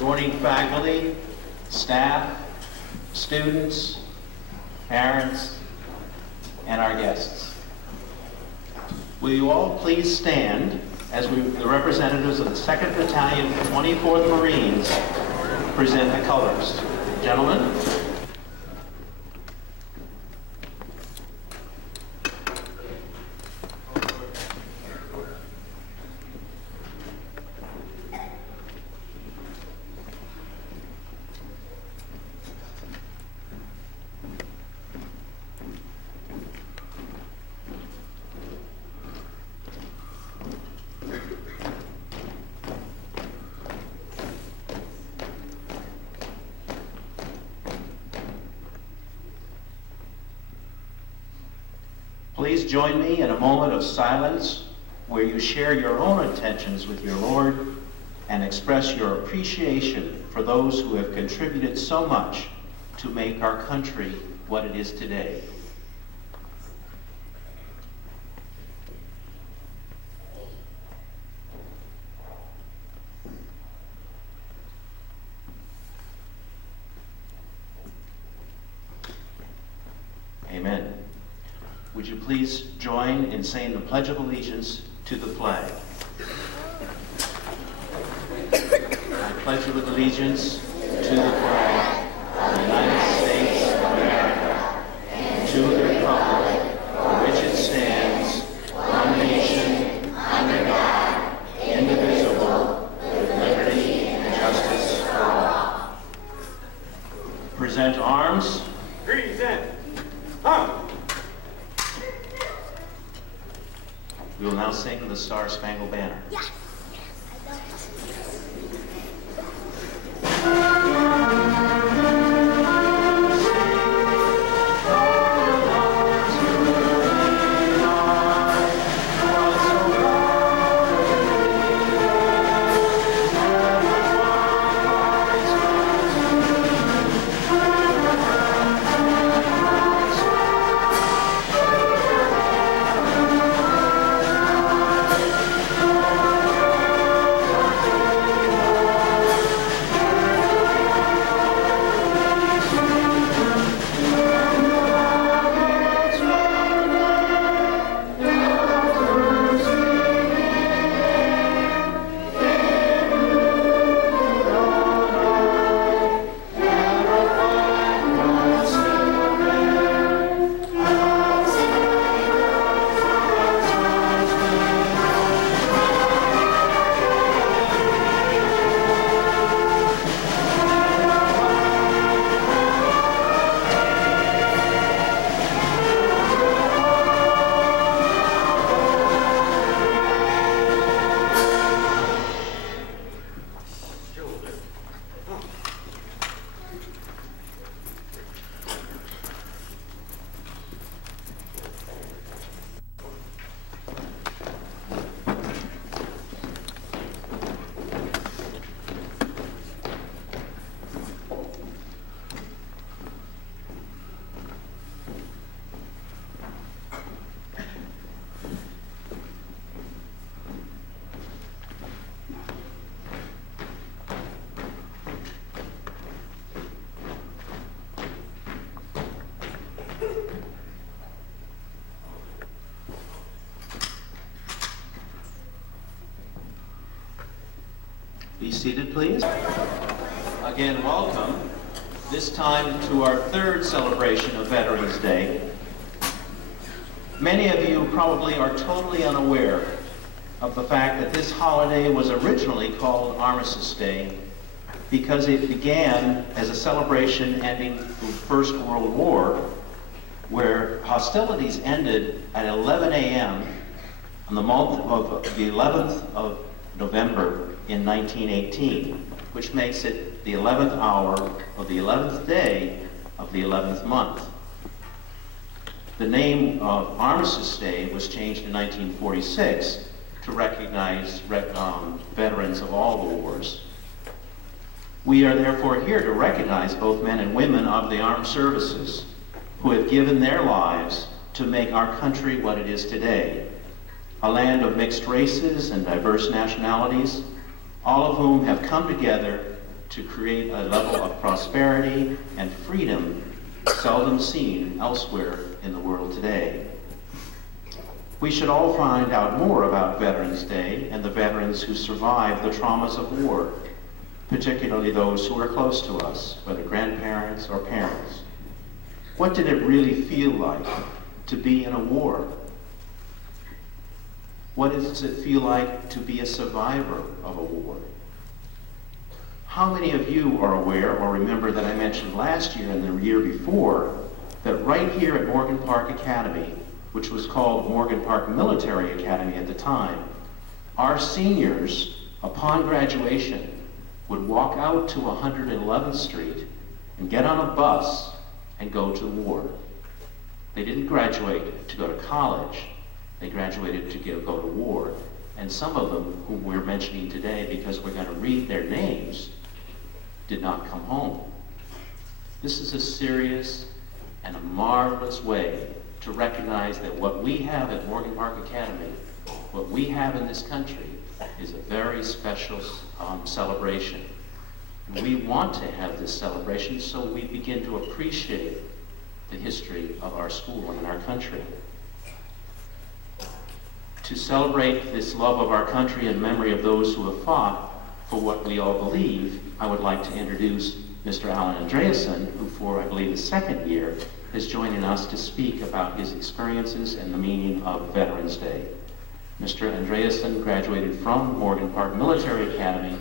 Good morning, faculty, staff, students, parents, and our guests. Will you all please stand as the representatives of the 2nd Battalion, 24th Marines, present the colors. Gentlemen. Please join me in a moment of silence where you share your own intentions with your Lord and express your appreciation for those who have contributed so much to make our country what it is today. Amen. Would you please join in saying the Pledge of Allegiance to the flag? I pledge allegiance to the flag of the United States of America and to the republic for which it stands, one nation, under God, indivisible, with liberty and justice for all. Present arms. Present arms. We will now sing the Star-Spangled Banner. Yeah. Be seated, please. Again, welcome, this time to our third celebration of Veterans Day. Many of you probably are totally unaware of the fact that this holiday was originally called Armistice Day because it began as a celebration ending the First World War, where hostilities ended at 11 a.m. on the month of the 11th of November in 1918, which makes it the 11th hour of the 11th day of the 11th month. The name of Armistice Day was changed in 1946 to recognize veterans of all the wars. We are therefore here to recognize both men and women of the armed services who have given their lives to make our country what it is today, a land of mixed races and diverse nationalities, all of whom have come together to create a level of prosperity and freedom seldom seen elsewhere in the world today. We should all find out more about Veterans Day and the veterans who survived the traumas of war, particularly those who are close to us, whether grandparents or parents. What did it really feel like to be in a war? What does it feel like to be a survivor of a war? How many of you are aware or remember that I mentioned last year and the year before that right here at Morgan Park Academy, which was called Morgan Park Military Academy at the time, our seniors, upon graduation, would walk out to 111th Street and get on a bus and go to war. They didn't graduate to go to college. They graduated to go to war. And some of them, who we're mentioning today because we're going to read their names, did not come home. This is a serious and a marvelous way to recognize that what we have at Morgan Park Academy, what we have in this country, is a very special celebration. And we want to have this celebration so we begin to appreciate the history of our school and our country. To celebrate this love of our country in memory of those who have fought for what we all believe, I would like to introduce Mr. Alan Andreasen, who for, I believe, the second year is joining us to speak about his experiences and the meaning of Veterans Day. Mr. Andreasen graduated from Morgan Park Military Academy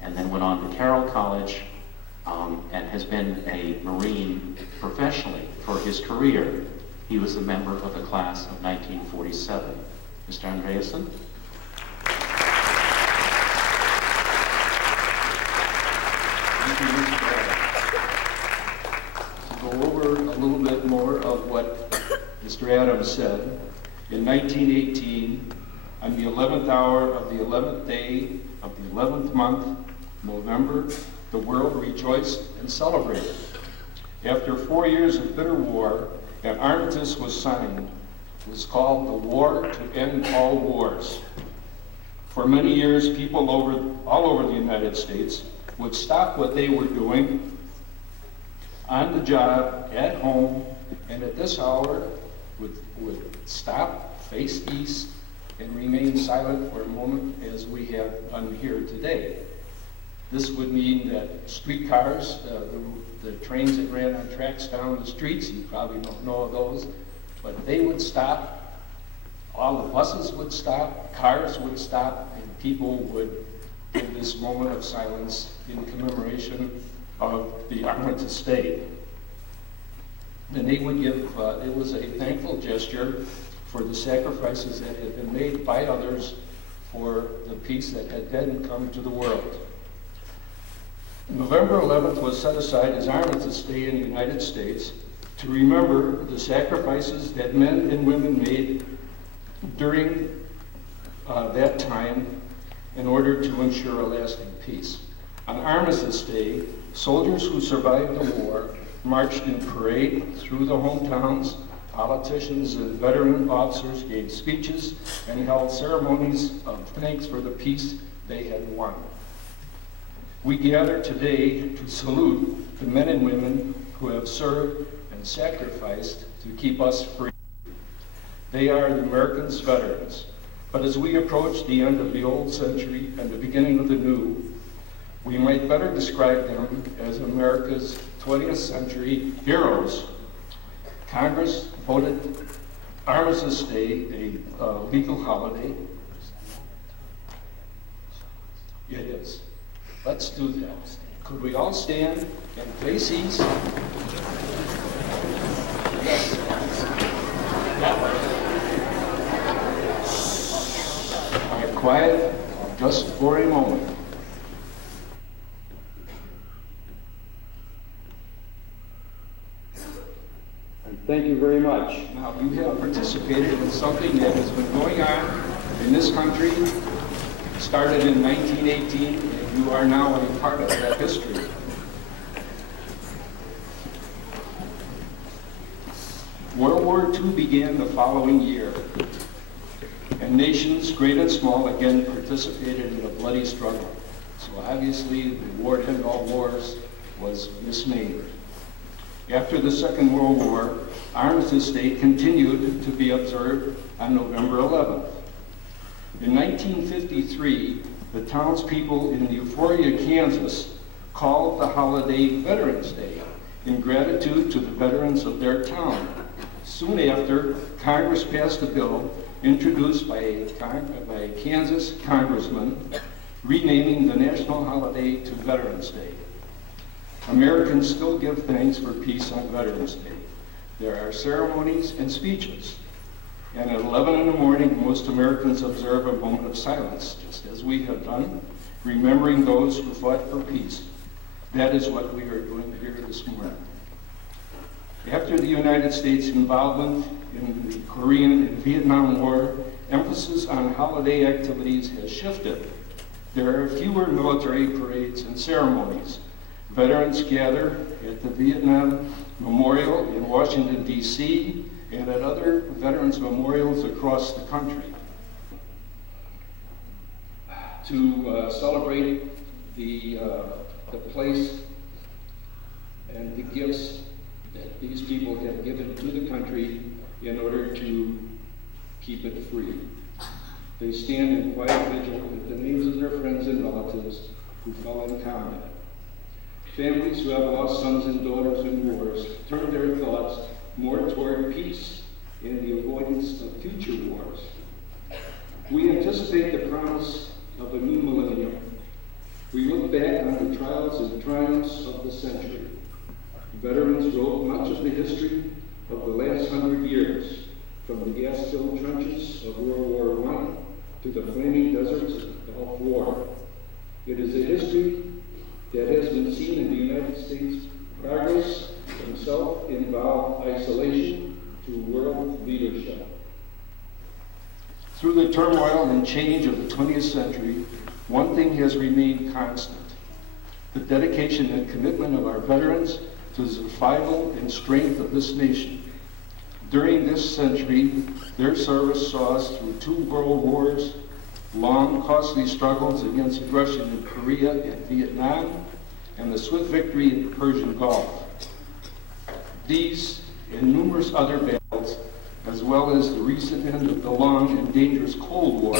and then went on to Carroll College and has been a Marine professionally for his career. He was a member of the class of 1947. Mr. Andreasen. Thank you, Mr. Adams. To go over a little bit more of what Mr. Adams said, in 1918, on the 11th hour of the 11th day of the 11th month, November, the world rejoiced and celebrated. After 4 years of bitter war, an armistice was signed. It was called the War to End All Wars. For many years, people all over the United States would stop what they were doing on the job, at home, and at this hour would stop, face east, and remain silent for a moment as we have done here today. This would mean that streetcars, the trains that ran on tracks down the streets, you probably don't know of those, but they would stop, all the buses would stop, cars would stop, and people would give this moment of silence in commemoration of the Armistice Day. And they would give, it was a thankful gesture for the sacrifices that had been made by others for the peace that had then come to the world. November 11th was set aside as Armistice Day in the United States to remember the sacrifices that men and women made during that time in order to ensure a lasting peace. On Armistice Day, soldiers who survived the war marched in parade through the hometowns. Politicians and veteran officers gave speeches and held ceremonies of thanks for the peace they had won. We gather today to salute the men and women who have served and sacrificed to keep us free. They are the Americans' veterans. But as we approach the end of the old century and the beginning of the new, we might better describe them as America's 20th century heroes. Congress voted Armistice Day a legal holiday. It is. Let's do that. Could we all stand and face east? Yes. That way. All right, quiet just for a moment. Thank you very much. Now, you have participated in something that has been going on in this country, started in 1918, and you are now a part of that history. World War II began the following year, and nations, great and small, again participated in a bloody struggle. So obviously, the war to end all wars was misnamed. After the Second World War, Armistice Day continued to be observed on November 11th. In 1953, the townspeople in Euphoria, Kansas, called the holiday Veterans Day in gratitude to the veterans of their town. Soon after, Congress passed a bill introduced by a Kansas congressman renaming the national holiday to Veterans Day. Americans still give thanks for peace on Veterans Day. There are ceremonies and speeches. And at 11 in the morning, most Americans observe a moment of silence, just as we have done, remembering those who fought for peace. That is what we are doing here this morning. After the United States involvement in the Korean and Vietnam War, emphasis on holiday activities has shifted. There are fewer military parades and ceremonies. Veterans gather at the Vietnam Memorial in Washington, D.C., and at other veterans memorials across the country to celebrate the place and the gifts that these people have given to the country in order to keep it free. They stand in quiet vigil with the names of their friends and relatives who fell in combat. Families who have lost sons and daughters in wars turn their thoughts more toward peace and the avoidance of future wars. We anticipate the promise of a new millennium. We look back on the trials and triumphs of the century. Veterans wrote much of the history of the last 100 years, from the gas-filled trenches of World War I to the flaming deserts of the Gulf War. It is a history that has been seen in the United States progress from self-involved isolation to world leadership. Through the turmoil and change of the 20th century, one thing has remained constant: the dedication and commitment of our veterans to the survival and strength of this nation. During this century, their service saw us through 2 world wars, long, costly struggles against aggression in Korea and Vietnam, and the swift victory in the Persian Gulf. These and numerous other battles, as well as the recent end of the long and dangerous Cold War,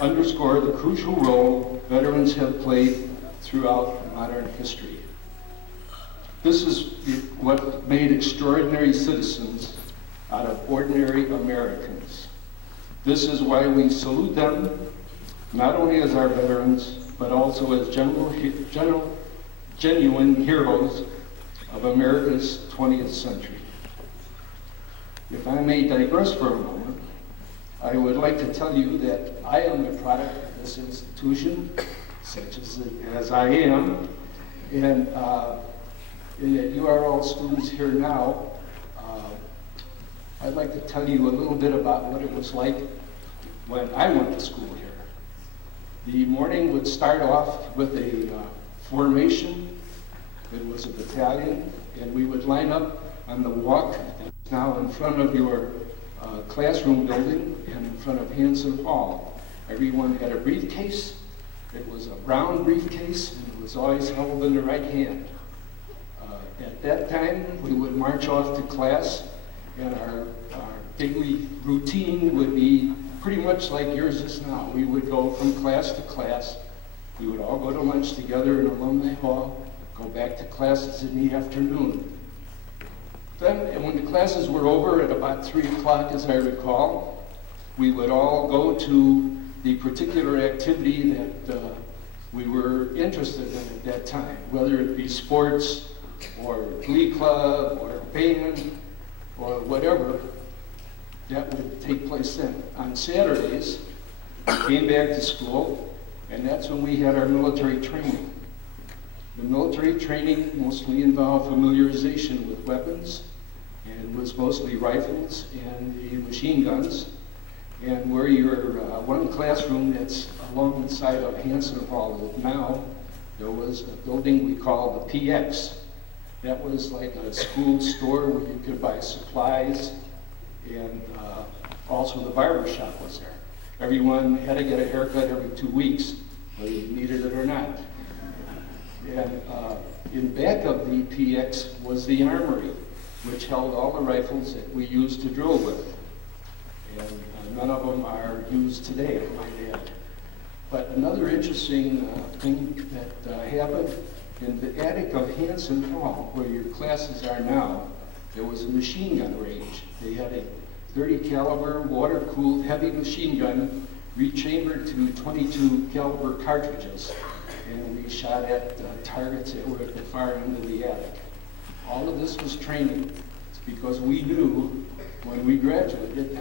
underscore the crucial role veterans have played throughout modern history. This is what made extraordinary citizens out of ordinary Americans. This is why we salute them, not only as our veterans, but also as genuine heroes of America's 20th century. If I may digress for a moment, I would like to tell you that I am a product of this institution, such as I am, and that you are all students here now. I'd like to tell you a little bit about what it was like when I went to school here. The morning would start off with a formation. It was a battalion, and we would line up on the walk that's now in front of your classroom building and in front of Hanson Hall. Everyone had a briefcase. It was a brown briefcase, and it was always held in the right hand. At that time, we would march off to class, and our daily routine would be pretty much like yours is now. We would go from class to class. We would all go to lunch together in Alumni Hall, go back to classes in the afternoon. Then, and when the classes were over at about 3 o'clock, as I recall, we would all go to the particular activity that we were interested in at that time, whether it be sports or glee club or band or whatever that would take place then. On Saturdays, we came back to school, and that's when we had our military training. The military training mostly involved familiarization with weapons, and was mostly rifles and the machine guns. And where your one classroom that's along the side of Hanson Hall now, there was a building we call the PX. That was like a school store where you could buy supplies, and also the barber shop was there. Everyone had to get a haircut every 2 weeks, whether you needed it or not. And in back of the PX was the armory, which held all the rifles that we used to drill with. And none of them are used today, I might add. But another interesting thing that happened, in the attic of Hanson Hall, where your classes are now, there was a machine gun range. They had a 30 caliber water-cooled heavy machine gun rechambered to 22 caliber cartridges. And we shot at targets that were at the far end of the attic. All of this was training. It's because we knew when we graduated,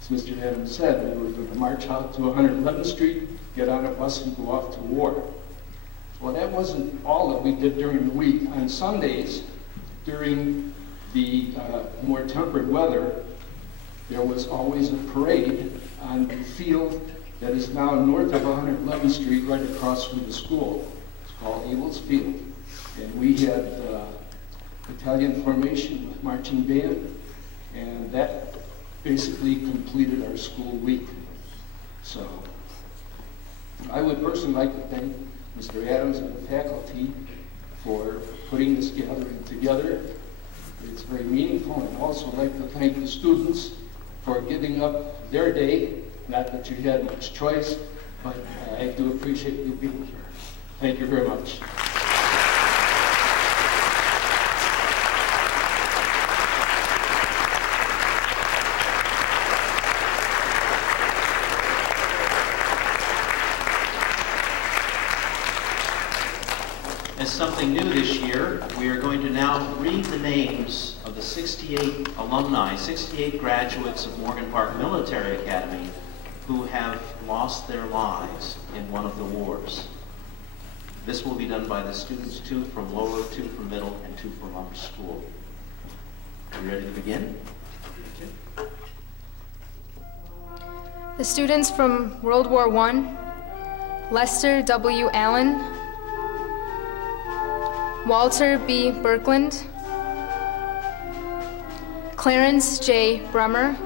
as Mr. Adams said, we were going to march out to 111th Street, get on a bus and go off to war. Well, that wasn't all that we did during the week. On Sundays, during the more temperate weather, there was always a parade on the field that is now north of 111th Street, right across from the school. It's called Abel's Field. And we had battalion formation with marching band, and that basically completed our school week. So I would personally like to thank Mr. Adams and the faculty for putting this gathering together. It's very meaningful, and I'd also like to thank the students for giving up their day. Not that you had much choice, but I do appreciate you being here. Thank you very much. As something new this year, we are going to now read the names of the 68 alumni, 68 graduates of Morgan Park Military Academy who have lost their lives in one of the wars. This will be done by the students, 2 from lower, 2 from middle, and 2 from upper school. Are you ready to begin? The students from World War I, Lester W. Allen, Walter B. Birkland, Clarence J. Brummer,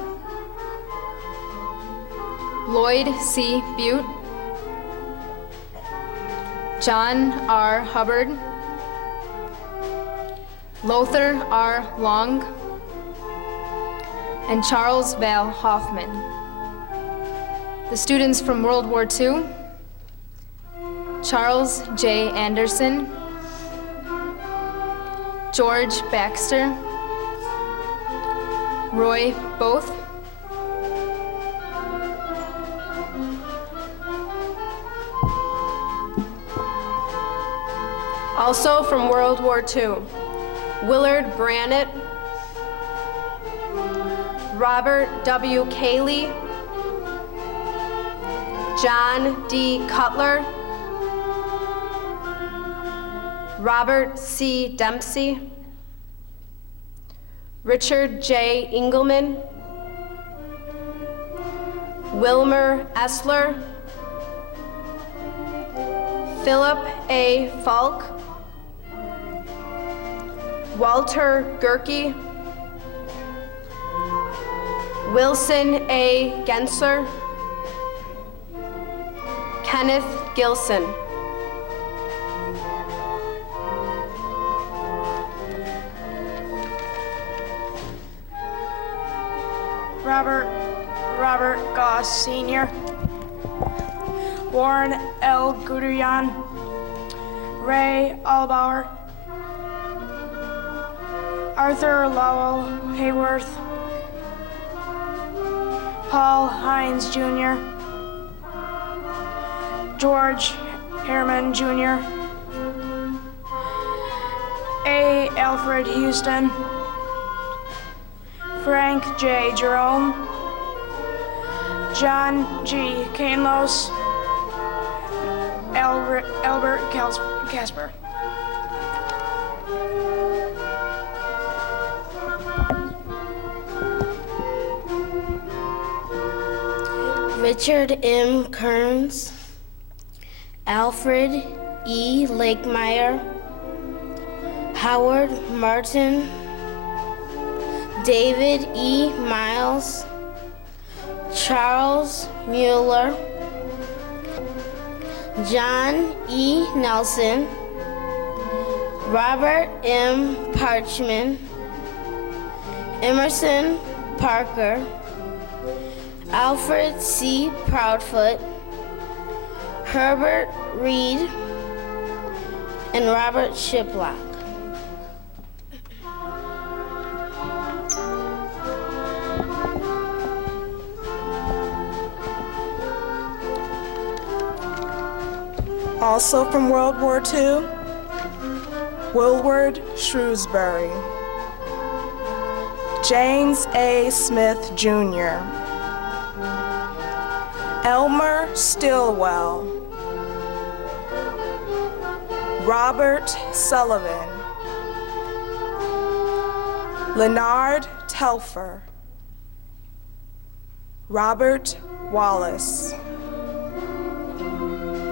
Lloyd C. Butte, John R. Hubbard, Lothar R. Long, and Charles Val Hoffman. The students from World War II, Charles J. Anderson, George Baxter, Roy Both, also from World War II, Willard Brannett, Robert W. Cayley, John D. Cutler, Robert C. Dempsey, Richard J. Engelman, Wilmer Essler, Philip A. Falk, Walter Gerke, Wilson A. Gensler, Kenneth Gilson. Robert Goss Sr., Warren L. Guderian, Ray Allbauer, Arthur Lowell Hayworth, Paul Hines Jr., George Harriman Jr., A. Alfred Houston, Frank J. Jerome, John G. Canlos, Albert Casper. Richard M. Kearns, Alfred E. Lakemeyer, Howard Martin, David E. Miles, Charles Mueller, John E. Nelson, Robert M. Parchman, Emerson Parker, Alfred C. Proudfoot, Herbert Reed, and Robert Shiplock. Also from World War II, Willward Shrewsbury, James A. Smith, Jr., Elmer Stillwell, Robert Sullivan, Leonard Telfer, Robert Wallace,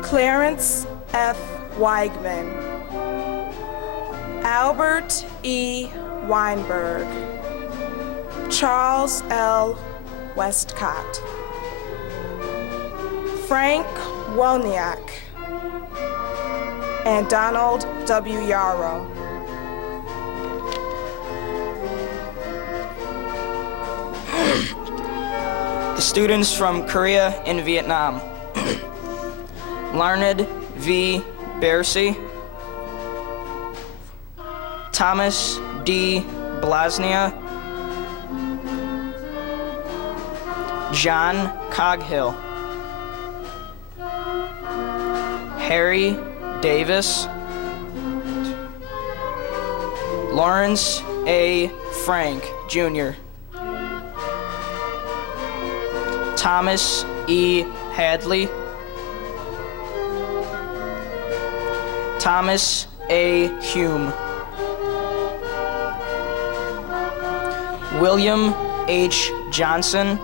Clarence F. Weigman, Albert E. Weinberg, Charles L. Westcott, Frank Welniak, and Donald W. Yarrow. The students from Korea and Vietnam. Larned V. Bersey, Thomas D. Blasnia, John Coghill, Harry Davis, Lawrence A. Frank, Jr., Thomas E. Hadley, Thomas A. Hume, William H. Johnson,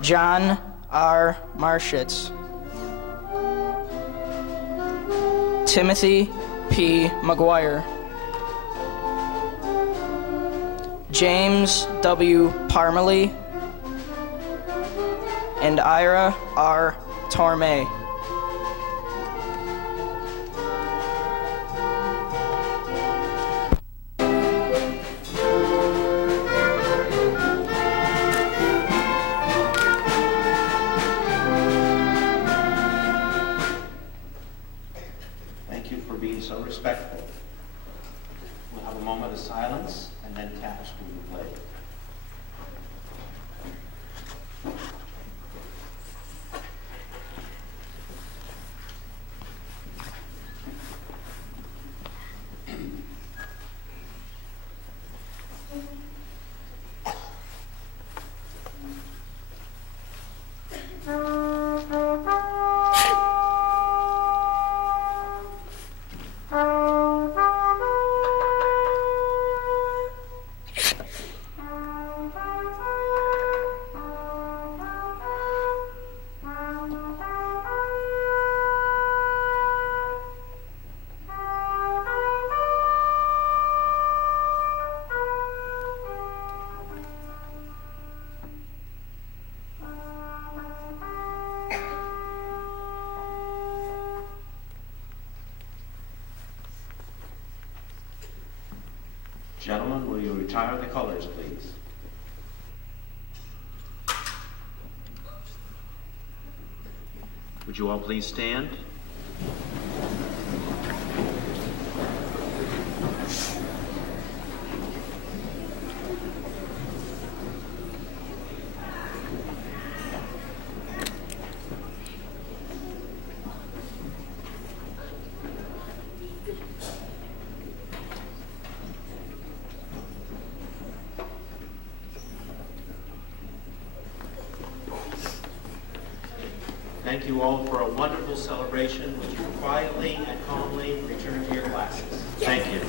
John R. Marshitz, Timothy P. McGuire, James W. Parmalee, and Ira R. Torme. Thank you for being so respectful. We'll have a moment of silence, and then taps will be played. Gentlemen, will you retire the colors, please? Would you all please stand? Thank you all for a wonderful celebration. Would you quietly and calmly return to your classes? Thank you.